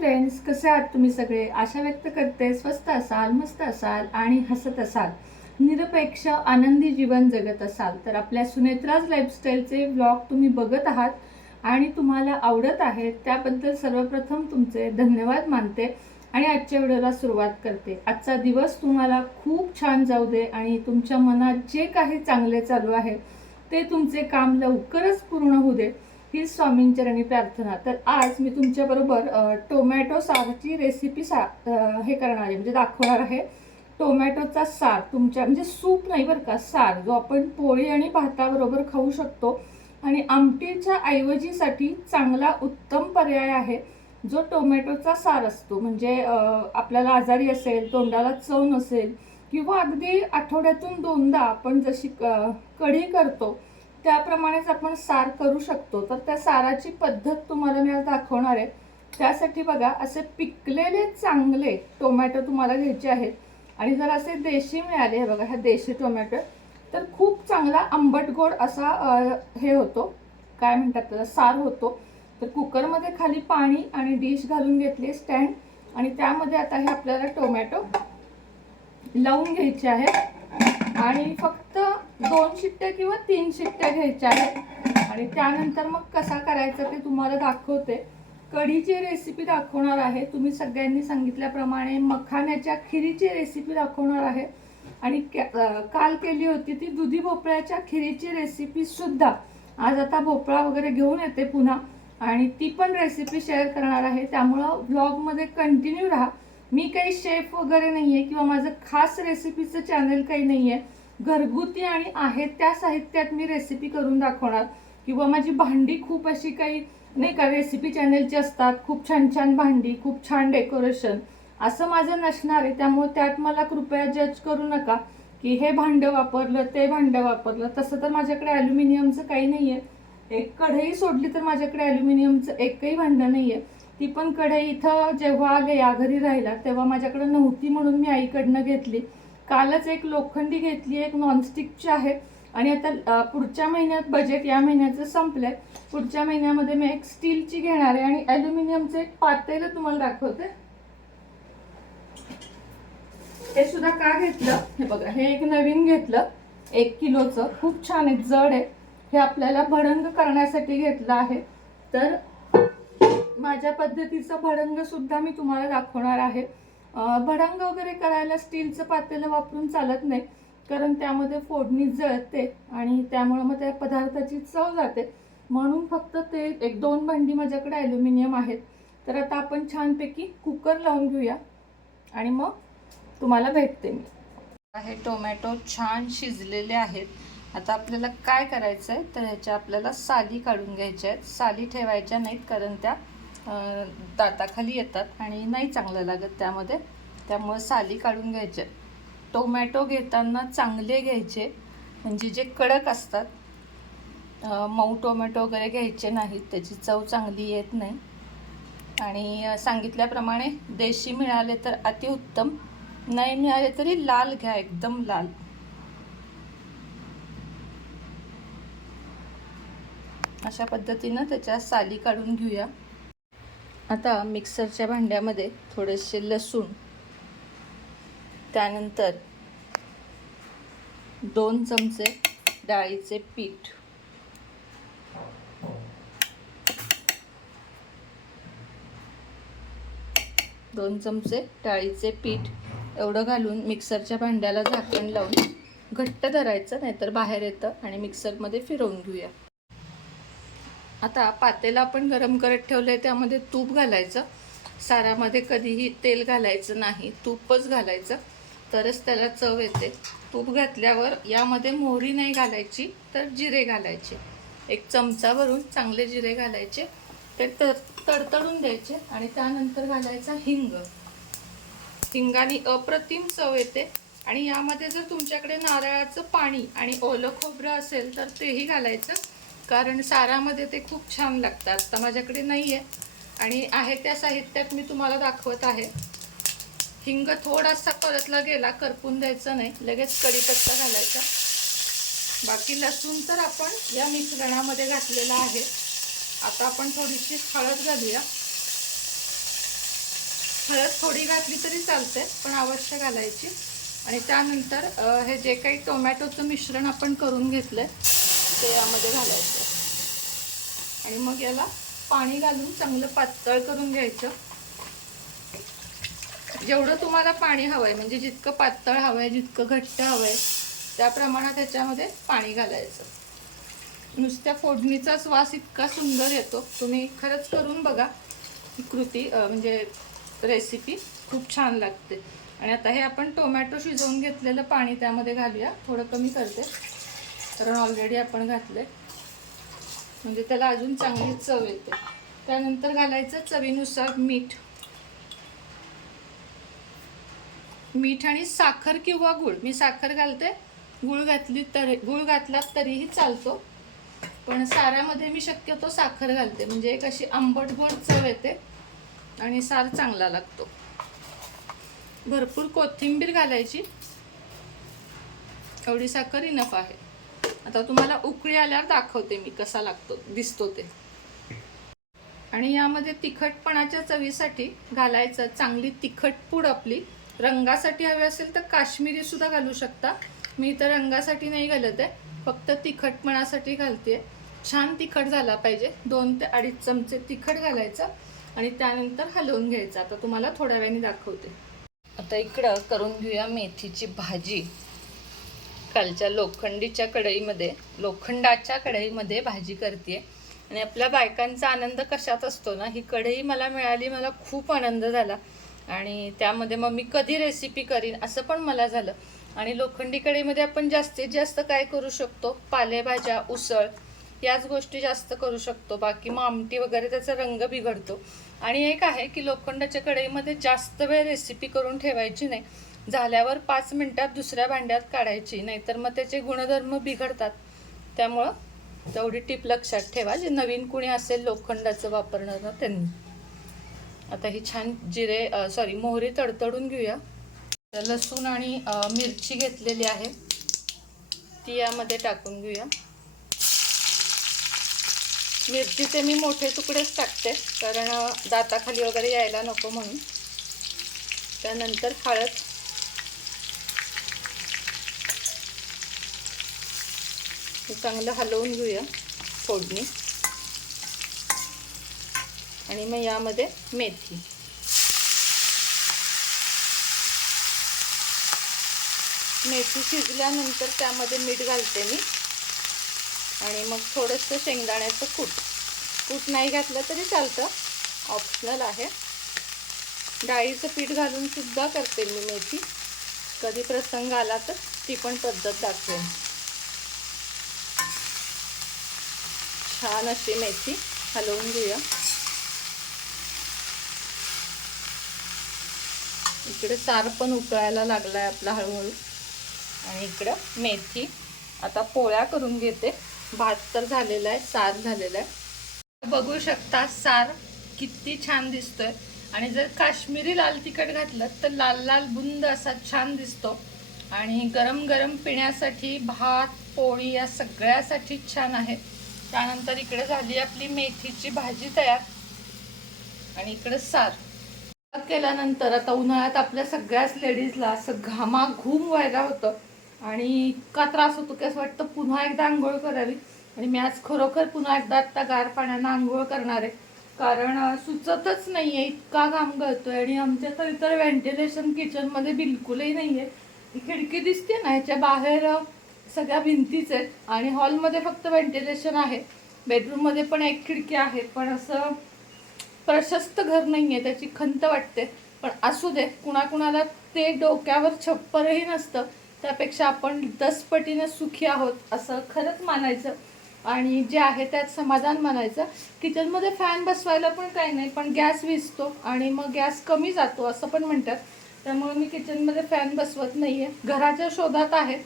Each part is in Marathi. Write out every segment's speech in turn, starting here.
फ्रेंड्स कसे आहात तुम्ही सगळे? आशा व्यक्त करते स्वस्त असाल मस्त असाल आणि हसत असाल. निरपेक्ष आनंदी जीवन जगत असाल. तर आपल्या सुनेत्राज लाईफस्टाईलचे ब्लॉग तुम्ही बघत आहात आणि तुम्हाला आवडत आहेत त्याबद्दल सर्वप्रथम तुमचे धन्यवाद मानते आणि आजच्या व्हिडिओला सुरुवात करते. आजचा दिवस तुम्हाला खूप छान जाऊ दे आणि तुमच्या मनात जे काही चांगले चालू आहे ते तुमचे काम लवकरच पूर्ण होऊ दे. ही स्वामींचरणी प्रार्थना. तर आज मी तुमच्याबरोबर टोमॅटो सारची रेसिपी सा हे करणार आहे. म्हणजे दाखवणार आहे. टोमॅटोचा सार तुमच्या म्हणजे सूप नाही बरं का सार जो आपण पोळी आणि भाताबरोबर खाऊ शकतो. आणि आमटीच्या ऐवजीसाठी चांगला उत्तम पर्याय आहे जो टोमॅटोचा सार असतो. म्हणजे आपल्याला आजारी असेल तोंडाला चव नसेल किंवा अगदी आठवड्यातून दोनदा आपण जशी क- कढी करतो त्याप्रमाणेच आपण सार करू शकतो. तर त्या साराची पद्धत तुम्हाला मी आज दाखवणार आहे. त्यासाठी बघा असे पिकलेले चांगले टोमॅटो तुम्हाला घ्यायचे आहेत. आणि जर असे देशी मिळाले हे बघा ह्या देशी टोमॅटो तर खूप चांगला आंबट गोड असा हे होतो. काय म्हणतात त्याला? सार होतो. तर कुकरमध्ये खाली पाणी आणि डिश घालून घेतली स्टँड. आणि त्यामध्ये आता हे आपल्याला टोमॅटो लावून घ्यायचे आहेत. आणि फक्त दोन शिट्ट्या किंवा तीन शिट्ट्या घ्यायच्या आहेत. आणि त्यानंतर मग कसा करायचा ते तुम्हाला दाखवते. कढीची रेसिपी दाखवणार आहे. तुम्ही सगळ्यांनी सांगितल्याप्रमाणे मखाण्याच्या खिरीची रेसिपी दाखवणार आहे. आणि काल केली होती ती दुधी भोपळ्याच्या खिरीची रेसिपी सुद्धा. आज आता भोपळा वगैरे घेऊन येते पुन्हा. आणि ती पण रेसिपी शेअर करणार आहे. त्यामुळं ब्लॉगमध्ये कंटिन्यू राहा. मी काही शेफ वगैरे नाही आहे किंवा माझं खास रेसिपीचं चॅनल काही नाही आहे घरगुती आणि आहेत त्या साहित्यात मी रेसिपी करून दाखवणार. किंवा माझी भांडी खूप अशी काही नाही का रेसिपी चॅनलची असतात. खूप छान छान भांडी खूप छान डेकोरेशन असं माझं नसणार आहे. त्यामुळे त्यात मला कृपया जज करू नका की हे भांडं वापरलं ते भांडं वापरलं. तसं तर माझ्याकडे ॲल्युमिनियमचं काही नाही आहे एक कढई सोडली तर माझ्याकडे ॲल्युमिनियमचं एकही भांडं नाही आहे ती पण कढई इथं जेव्हा आले या घरी राहिला तेव्हा माझ्याकडे नव्हती म्हणून मी आईकडनं घेतली. कालच एक लोखंडी घेतली एक नॉनस्टिकची आहे. आणि आता पुढच्या महिन्यात बजेट या महिन्याचं संपलंय. पुढच्या महिन्यामध्ये मी एक स्टीलची घेणार आहे आणि ॲल्युमिनियमचं एक पातेलं तुम्हाला दाखवते. हे सुद्धा का घेतलं? हे बघा हे एक नवीन घेतलं. एक किलोचं. खूप छान आहे जड आहे. हे आपल्याला भडंग करण्यासाठी घेतलं आहे. तर माझ्या पद्धतीचं भडंग सुद्धा मी तुम्हाला दाखवणार आहे. भडंग वगैरे करायला स्टीलचं पातेलं वापरून चालत नाही कारण त्यामध्ये फोडणी जळते आणि त्यामुळं मग त्या पदार्थाची चव जाते. म्हणून फक्त ते एक दोन भांडी माझ्याकडे ॲल्युमिनियम आहेत. तर आता आपण छानपैकी कुकर लावून घेऊया आणि मग तुम्हाला भेटते मी. हे टोमॅटो छान शिजलेले आहेत. आता आपल्याला काय करायचं आहे तर ह्याच्या आपल्याला साली काढून घ्यायच्या आहेत. साली ठेवायच्या नाहीत कारण त्या दाताखाली येतात आणि नाही चांगलं लागत त्यामध्ये. त्यामुळं साली काढून घ्यायच्या टोमॅटो घेताना चांगले घ्यायचे. म्हणजे जे कडक असतात. मऊ टोमॅटो वगैरे घ्यायचे नाहीत. त्याची चव चांगली येत नाही. आणि सांगितल्याप्रमाणे देशी मिळाले तर अतिउत्तम. नाही मिळाले तरी लाल घ्या एकदम लाल. अशा पद्धतीनं त्याच्या साली काढून घेऊया. आता मिक्सरच्या भांड्यामध्ये थोडेसे लसूण त्यानंतर दोन चमचे डाळीचे पीठ. दोन चमचे डाळीचे पीठ एवढं घालून मिक्सरच्या भांड्याला झाकण लावून घट्ट धरायचं नाहीतर बाहेर येतं आणि मिक्सरमध्ये फिरवून घेऊया. आता पातेला आपण गरम करत ठेवलं आहे त्यामध्ये तूप घालायचं. सारामध्ये कधीही तेल घालायचं नाही तूपच घालायचं. तरच त्याला चव येते. तूप घातल्यावर यामध्ये मोहरी नाही घालायची तर जिरे घालायचे. एक चमचा भरून चांगले जिरे घालायचे. ते तर तडतडून द्यायचे आणि त्यानंतर घालायचा हिंग. हिंगाने अप्रतिम चव येते. आणि यामध्ये जर तुमच्याकडे नारळाचं पाणी आणि ओलं खोबरं असेल तर तेही घालायचं. कारण सारामध्ये ते खूप छान लागतात. आता माझ्याकडे नाही आहे आणि आहे त्या साहित्यात मी तुम्हाला दाखवत आहे. हिंग थोडासा परतला गेला करपून द्यायचा नाही. लगेच कढीपत्ता घालायचा. बाकी लसूण तर आपण या मिश्रणामध्ये घातलेला आहे. आता आपण थोडीशी हळद घालूया. हळद थोडी घातली तरी चालते पण अवश्य घालायची. आणि त्यानंतर हे जे काही टोमॅटोचं मिश्रण आपण करून घेतलं आहे ते यामध्ये घालायचं. आणि मग याला पाणी घालून चांगलं पातळ करून घ्यायचं. जेवढं तुम्हाला पाणी हवंय म्हणजे जितकं पातळ हवंय जितकं घट्ट हवंय त्या प्रमाणात त्याच्यामध्ये पाणी घालायचं. नुसत्या फोडणीचा वास इतका सुंदर येतो. तुम्ही खरंच करून बघा ही कृती म्हणजे रेसिपी खूप छान लागते. आणि आता हे आपण टोमॅटो शिजवून घेतलेलं पाणी त्यामध्ये घालूया. थोडं कमी करते. कारण ऑलरेडी आपण घातले म्हणजे त्याला अजून चांगली चव येते. त्यानंतर घालायचं चवीनुसार मीठ. मीठ आणि साखर किंवा गुळ. मी साखर घालते. गुळ घातली तरी गुळ घातला तरीही चालतो. पण सारामध्ये मी शक्यतो साखर घालते. म्हणजे एक अशी आंबट गोड चव येते. आणि सार चांगला लागतो. भरपूर कोथिंबीर घालायची. एवढी साखर इनफ आहे. आता तुम्हाला उकळी आल्यावर दाखवते मी कसा लागतो दिसतो ते. आणि यामध्ये तिखटपणाच्या चवीसाठी घालायचं चांगली तिखट पूड आपली. रंगासाठी हवी असेल तर काश्मीरी सुद्धा घालू शकता. मी तर रंगासाठी नाही घालत आहे फक्त तिखटपणासाठी घालते. छान तिखट झाला पाहिजे दोन ते अडीच चमचे तिखट घालायचं आणि त्यानंतर हलवून घ्यायचं. आता तुम्हाला थोड्या वेळाने दाखवते. आता इकडं करून घेऊया मेथीची भाजी. कालच्या लोखंडीच्या कढईमध्ये लोखंडाच्या कढईमध्ये भाजी करते आणि आपल्या बायकांचा आनंद कशात असतो ना? ही कढई मला मिळाली मला खूप आनंद झाला. आणि त्यामध्ये मग मी कधी रेसिपी करीन असं पण मला झालं. आणि लोखंडी कढईमध्ये आपण जास्तीत जास्त काय करू शकतो? पालेभाज्या उसळ याच गोष्टी जास्त करू शकतो. बाकी मग आमटी वगैरे त्याचा रंग बिघडतो. आणि एक आहे की लोखंडाच्या कढईमध्ये जास्त वेळ रेसिपी करून ठेवायची नाही. झाल्यावर पाच मिनटात दुसऱ्या भांड्यात काढायची नाहीतर मग त्याचे गुणधर्म बिघडतात. त्यामुळं तेवढी टीप लक्षात ठेवा जे नवीन कुणी असेल लोखंडाचं वापरणारं त्यांनी. आता ही छान जिरे सॉरी मोहरी तडतडून घेऊया. लसूण आणि मिरची घेतलेली आहे. ती यामध्ये टाकून घेऊया. मिरचीचे मी मोठे तुकडेच टाकते कारण दाताखाली वगैरे यायला नको म्हणून. त्यानंतर हळद हे चांगलं हलवून घेऊया फोडणी. आणि मग यामध्ये मेथी. मेथी शिजल्यानंतर त्यामध्ये मीठ घालते मी. आणि मग थोडंसं शेंगदाण्याचं कूट. कूट नाही घातलं तरी चालतं. ऑप्शनल आहे. डाळीचं पीठ घालून सुद्धा करते मी मेथी. कधी प्रसंग आला तर ती पण पद्धत दाखवेन. छान अशी मेथी हलवून घेऊया. इकडे सार पण उकळायला लागलाय आपला हळूहळू. आणि इकडं मेथी. आता पोळ्या करून घेते. भात तर झालेला आहे सार झालेला आहे बघू शकता सार किती छान दिसतोय. आणि जर काश्मीरी लाल तिखट घातलं तर लाल लाल बुंद असा छान दिसतो. आणि गरम गरम पिण्यासाठी भात पोळी या सगळ्यासाठी छान आहे. त्यानंतर इकडे झाली आपली मेथीची भाजी तयार. आणि इकडे सार केल्यानंतर आता उन्हाळ्यात आपल्या सगळ्याच लेडीजला असं घामाघूम व्हायला होतं. आणि इतका त्रास होतो की असं वाटतं पुन्हा एकदा आंघोळ करावी. आणि मी आज खरोखर पुन्हा एकदा आत्ता गार पाण्यानं आंघोळ करणार आहे. कारण सुचतच नाही आहे इतका घाम गळतोय. आणि आमच्या तर इतर व्हेंटिलेशन किचनमध्ये बिलकुलही नाही ही खिडकी दिसते ना ह्याच्या बाहेर सगळ्या भिंतीच आहेत. आणि हॉलमध्ये फक्त व्हेंटिलेशन आहे. बेडरूममध्ये पण एक खिडकी आहे. पण असं प्रशस्त घर नाही आहे त्याची खंत वाटते. पण असू दे कुणाकुणाला ते डोक्यावर छप्परही नसतं. त्यापेक्षा आपण दसपटीने सुखी आहोत असं खरंच मानायचं. आणि जे आहे त्यात समाधान मानायचं. किचनमध्ये फॅन बसवायला पण काही नाही पण गॅस विजतो आणि मग गॅस कमी जातो असं पण म्हणतात. त्यामुळे मी किचनमध्ये फॅन बसवत नाही आहे घराच्या शोधात आहे.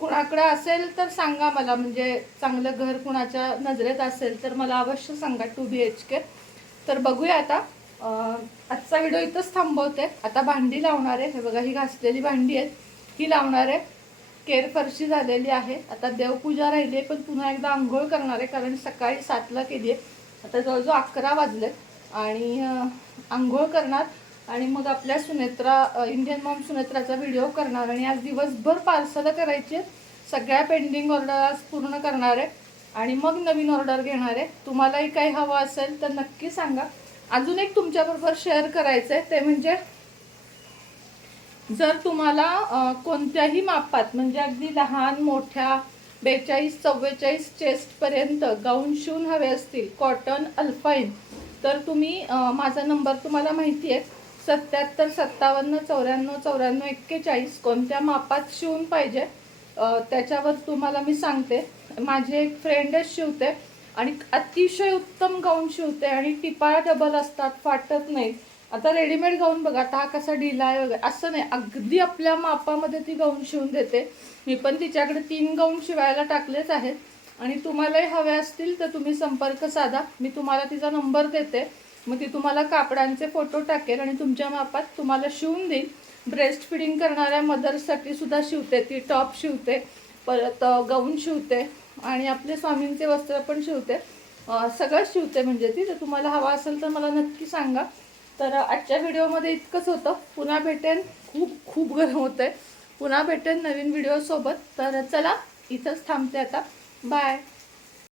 कुणाकडं असेल तर सांगा मला. म्हणजे चांगलं घर कुणाच्या नजरेत असेल तर मला अवश्य सांगा टू बी एच के. तर बघूया आता. आजचा व्हिडिओ इथंच थांबवते. आता भांडी लावणार आहे. हे बघा ही घासलेली भांडी आहेत. ही लावणार आहे. केर फरशी झालेली आहे. आता देवपूजा राहिली आहे पण पुन्हा एकदा आंघोळ करणार आहे कारण सकाळी सातला केली आहे. आता जवळजवळ अकरा वाजले आणि आंघोळ करणार. आणि मग आपल्या सुनेत्रा इंडियन मॉम सुनेत्राचा व्हिडिओ करणार आणि आज दिवसभर पार्सल करायची. आहेत. सगळ्या पेंडिंग ऑर्डर आज पूर्ण करणार आहे. आणि मग नवीन ऑर्डर घेणार आहे. तुम्हालाही काही हवं असेल तर नक्की सांगा. अजून एक तुमच्याबरोबर शेअर करायचं आहे. ते म्हणजे जर तुम्हाला कोणत्याही मापात म्हणजे अगदी लहान मोठ्या बेचाळीस चव्वेचाळीस चेस्टपर्यंत गाऊन शिवून हवे असतील कॉटन अल्फाईन तर तुम्ही माझा नंबर तुम्हाला माहिती आहे. सत्याहत्तर सत्तावन्न चौऱ्याण्णव चौऱ्याण्णव एक्केचाळीस कोणत्या मापात शिवून पाहिजे त्याच्यावर तुम्हाला मी सांगते. माझी एक फ्रेंडच शिवते आणि अतिशय उत्तम गाऊन शिवते आणि टिपाळा डबल असतात फाटत नाहीत. आता रेडीमेड गाऊन बघा आता हा कसा ढिला आहे वगैरे असं नाही. अगदी आपल्या मापामध्ये ती गाऊन शिवून देते. मी पण तिच्याकडे तीन गाऊन शिवायला टाकलेच आहेत. आणि तुम्हालाही हवे असतील तर तुम्ही संपर्क साधा. मी तुम्हाला तिचा नंबर देते. मग ती तुम्हाला कापडांचे फोटो टाकेल आणि तुमच्या मापात तुम्हाला शिवून देईल. ब्रेस्ट फिडिंग करणाऱ्या मदर्ससाठी सुद्धा शिवते ती टॉप शिवते परत गाऊन शिवते आणि आपले स्वामींचे वस्त्र पण शिवते. सगळं शिवते म्हणजे ती. तर तुम्हाला हवा असेल तर मला नक्की सांगा. तर आजच्या व्हिडिओमध्ये इतकंच होतं. पुन्हा भेटेन. खूप खूप गरम होतं आहे पुन्हा भेटेन नवीन व्हिडिओसोबत. तर चला इथंच थांबते आता. बाय